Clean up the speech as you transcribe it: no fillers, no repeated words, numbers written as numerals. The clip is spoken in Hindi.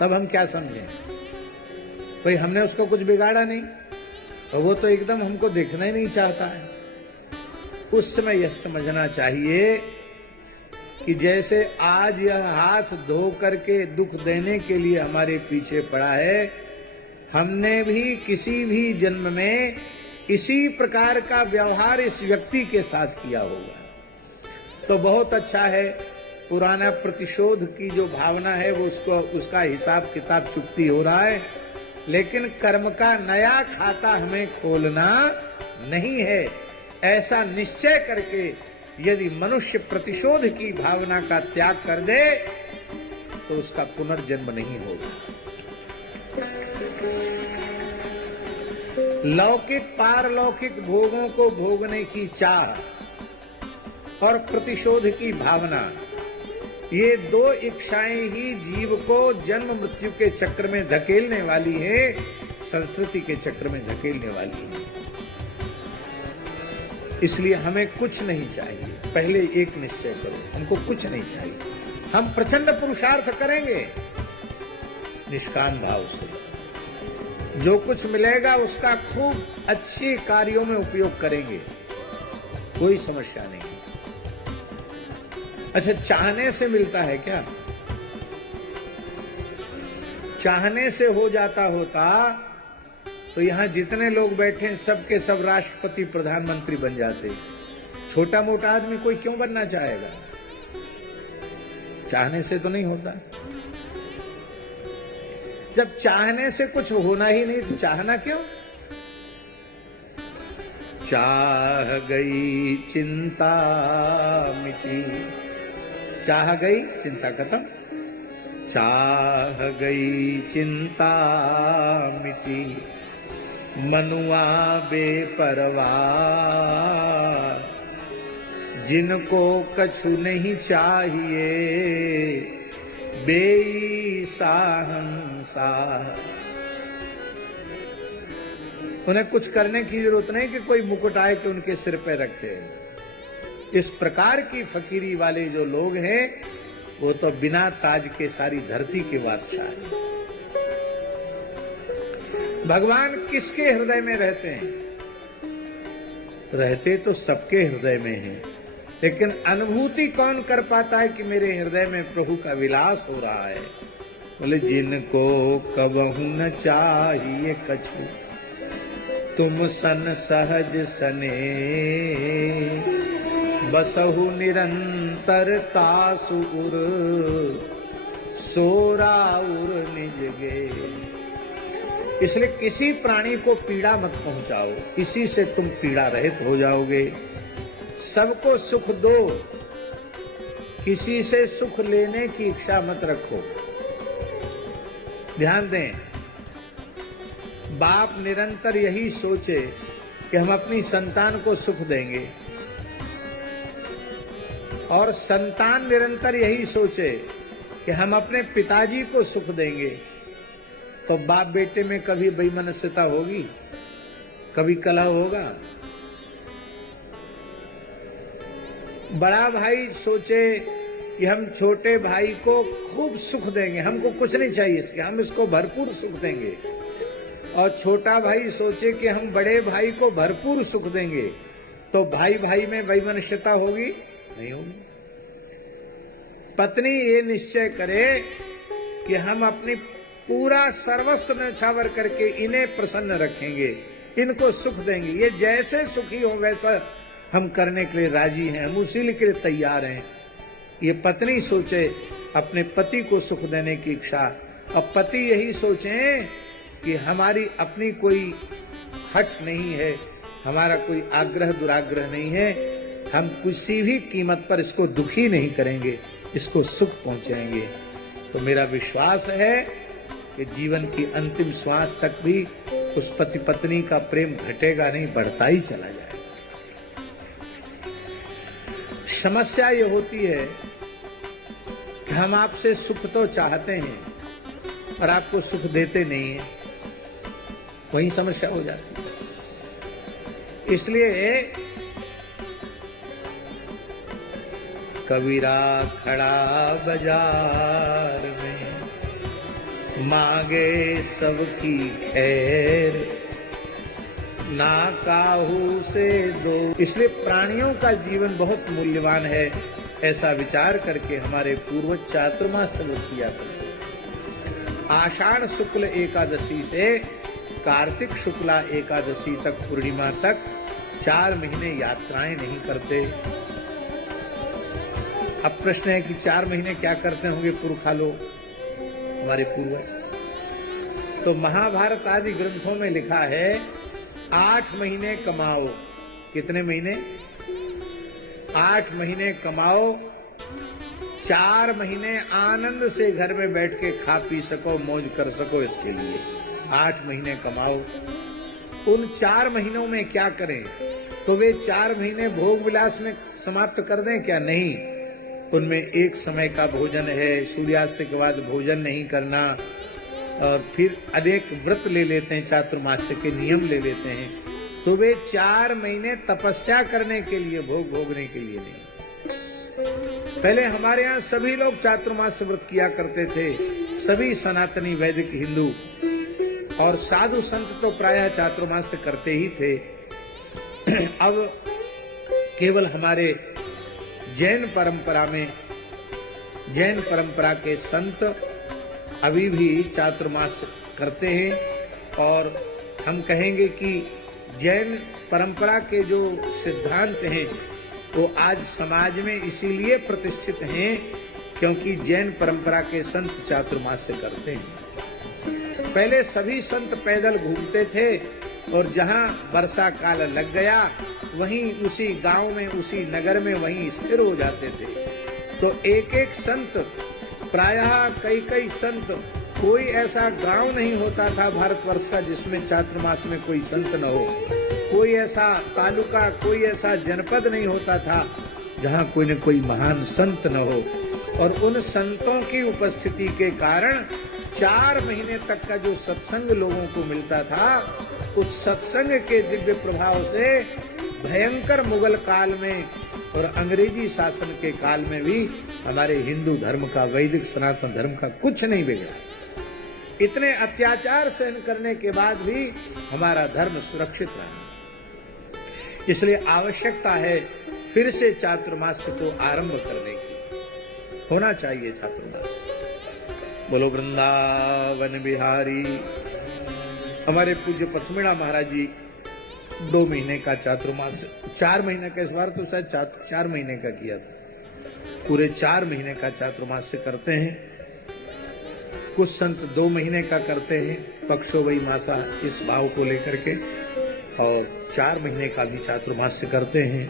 तब हम क्या समझें? भाई हमने उसको कुछ बिगाड़ा नहीं, तो वो तो एकदम हमको देखना ही नहीं चाहता है। उस समय यह समझना चाहिए कि जैसे आज यह हाथ धो करके दुख देने के लिए हमारे पीछे पड़ा है, हमने भी किसी भी जन्म में इसी प्रकार का व्यवहार इस व्यक्ति के साथ किया होगा। तो बहुत अच्छा है, पुराना प्रतिशोध की जो भावना है वो उसका हिसाब किताब चुकती हो रहा है, लेकिन कर्म का नया खाता हमें खोलना नहीं है। ऐसा निश्चय करके यदि मनुष्य प्रतिशोध की भावना का त्याग कर दे तो उसका पुनर्जन्म नहीं होगा। लौकिक पारलौकिक भोगों को भोगने की चाह और प्रतिशोध की भावना, ये दो इच्छाएं ही जीव को जन्म मृत्यु के चक्र में धकेलने वाली है, संस्कृति के चक्र में धकेलने वाली है। इसलिए हमें कुछ नहीं चाहिए। पहले एक निश्चय करो, हमको कुछ नहीं चाहिए। हम प्रचंड पुरुषार्थ करेंगे निष्काम भाव से, जो कुछ मिलेगा उसका खूब अच्छे कार्यों में उपयोग करेंगे, कोई समस्या नहीं। अच्छा, चाहने से मिलता है क्या? चाहने से हो जाता होता तो यहां जितने लोग बैठे हैं सबके सब राष्ट्रपति प्रधानमंत्री बन जाते। छोटा मोटा आदमी कोई क्यों बनना चाहेगा? चाहने से तो नहीं होता। जब चाहने से कुछ होना ही नहीं तो चाहना क्यों? चाह गई चिंता मिटी, चाह गई चिंता खत्म, चाह गई चिंता मिटी, मनुआ बेपरवाह, जिनको कछु नहीं चाहिए बेईसाहंसा। उन्हें कुछ करने की जरूरत नहीं कि कोई मुकुट आए कि उनके सिर पे रखे। इस प्रकार की फकीरी वाले जो लोग हैं वो तो बिना ताज के सारी धरती के बादशाह हैं। भगवान किसके हृदय में रहते हैं? रहते तो सबके हृदय में हैं, लेकिन अनुभूति कौन कर पाता है कि मेरे हृदय में प्रभु का विलास हो रहा है? बोले जिनको कबहू न चाहिए कछु, तुम सन सहज सने, बसहु निरंतर तासुर, सोराउर निज गे। इसलिए किसी प्राणी को पीड़ा मत पहुंचाओ, इसी से तुम पीड़ा रहित हो जाओगे। सबको सुख दो, किसी से सुख लेने की इच्छा मत रखो। ध्यान दें, बाप निरंतर यही सोचे कि हम अपनी संतान को सुख देंगे, और संतान निरंतर यही सोचे कि हम अपने पिताजी को सुख देंगे, तो बाप बेटे में कभी वैमनस्यता होगी? कभी कलह होगा? बड़ा भाई सोचे कि हम छोटे भाई को खूब सुख देंगे, हमको कुछ नहीं चाहिए इसके, हम इसको भरपूर सुख देंगे, और छोटा भाई सोचे कि हम बड़े भाई को भरपूर सुख देंगे, तो भाई भाई में वैमनस्यता होगी? नहीं होगी। पत्नी ये निश्चय करे कि हम अपनी पूरा सर्वस्व न्यौछावर करके इन्हें प्रसन्न रखेंगे, इनको सुख देंगे, ये जैसे सुखी हो वैसा हम करने के लिए राजी हैं, हम उसी के लिए तैयार हैं। ये पत्नी सोचे अपने पति को सुख देने की इच्छा, और पति यही सोचे कि हमारी अपनी कोई हठ नहीं है, हमारा कोई आग्रह दुराग्रह नहीं है, हम किसी भी कीमत पर इसको दुखी नहीं करेंगे, इसको सुख पहुंचाएंगे। तो मेरा विश्वास है कि जीवन की अंतिम श्वास तक भी उस पति पत्नी का प्रेम घटेगा नहीं, बढ़ता ही चला जाएगा। समस्या ये होती है कि हम आपसे सुख तो चाहते हैं और आपको सुख देते नहीं हैं, वही समस्या हो जाती है। इसलिए कबीरा खड़ा बाजार में, मांगे सबकी खैर, ना काहू से दो। इसलिए प्राणियों का जीवन बहुत मूल्यवान है, ऐसा विचार करके हमारे पूर्वज चातुर्मास व्रत किया करते। आषाढ़ शुक्ल एकादशी से कार्तिक शुक्ला एकादशी तक, पूर्णिमा तक 4 महीने यात्राएं नहीं करते। अब प्रश्न है कि 4 महीने क्या करते होंगे पुरखा लोग, हमारे पूर्वज। तो महाभारत आदि ग्रंथों में लिखा है 8 महीने कमाओ। कितने महीने? 8 महीने कमाओ, 4 महीने आनंद से घर में बैठ के खा पी सको, मौज कर सको, इसके लिए 8 महीने कमाओ। उन 4 महीनों में क्या करें? तो वे 4 महीने भोग विलास में समाप्त कर दें क्या? नहीं, उनमें एक समय का भोजन है, सूर्यास्त के बाद भोजन नहीं करना, और फिर अनेक व्रत ले लेते हैं, चातुर्मास्य के नियम ले लेते हैं। तो वे 4 महीने तपस्या करने के लिए, भोग भोगने के लिए नहीं। पहले हमारे यहाँ सभी लोग चातुर्मास्य व्रत किया करते थे, सभी सनातनी वैदिक हिंदू, और साधु संत तो प्रायः चातुर्मास्य करते ही थे। अब केवल हमारे जैन परंपरा में, जैन परंपरा के संत अभी भी चातुर्मास करते हैं, और हम कहेंगे कि जैन परंपरा के जो सिद्धांत हैं वो आज समाज में इसीलिए प्रतिष्ठित हैं क्योंकि जैन परंपरा के संत चातुर्मास करते हैं। पहले सभी संत पैदल घूमते थे, और जहां वर्षा काल लग गया वहीं उसी गांव में, उसी नगर में वहीं स्थिर हो जाते थे। तो एक एक संत, प्रायः कई संत, कोई ऐसा गांव नहीं होता था भारतवर्ष का जिसमें चातुर्मास में कोई संत न हो, कोई ऐसा तालुका, कोई ऐसा जनपद नहीं होता था जहां कोई न कोई महान संत न हो। और उन संतों की उपस्थिति के कारण 4 महीने तक का जो सत्संग लोगों को मिलता था, उस सत्संग के दिव्य प्रभाव से भयंकर मुगल काल में और अंग्रेजी शासन के काल में भी हमारे हिंदू धर्म का, वैदिक सनातन धर्म का कुछ नहीं बिगड़ा। इतने अत्याचार सहन करने के बाद भी हमारा धर्म सुरक्षित रहा। इसलिए आवश्यकता है फिर से चातुर्मास्य को आरंभ करने की। होना चाहिए चातुर्मास। बोलो वृंदावन बिहारी। हमारे पूज्य पथमेड़ा महाराज जी 2 महीने का चातुर्मास, 4 महीने का, इस बार तो शायद 4 महीने का किया था। पूरे 4 महीने का चातुर्मास करते हैं। कुछ संत 2 महीने का करते हैं, पक्षो वही मासा, इस भाव को लेकर के, और 4 महीने का भी चातुर्मास करते हैं।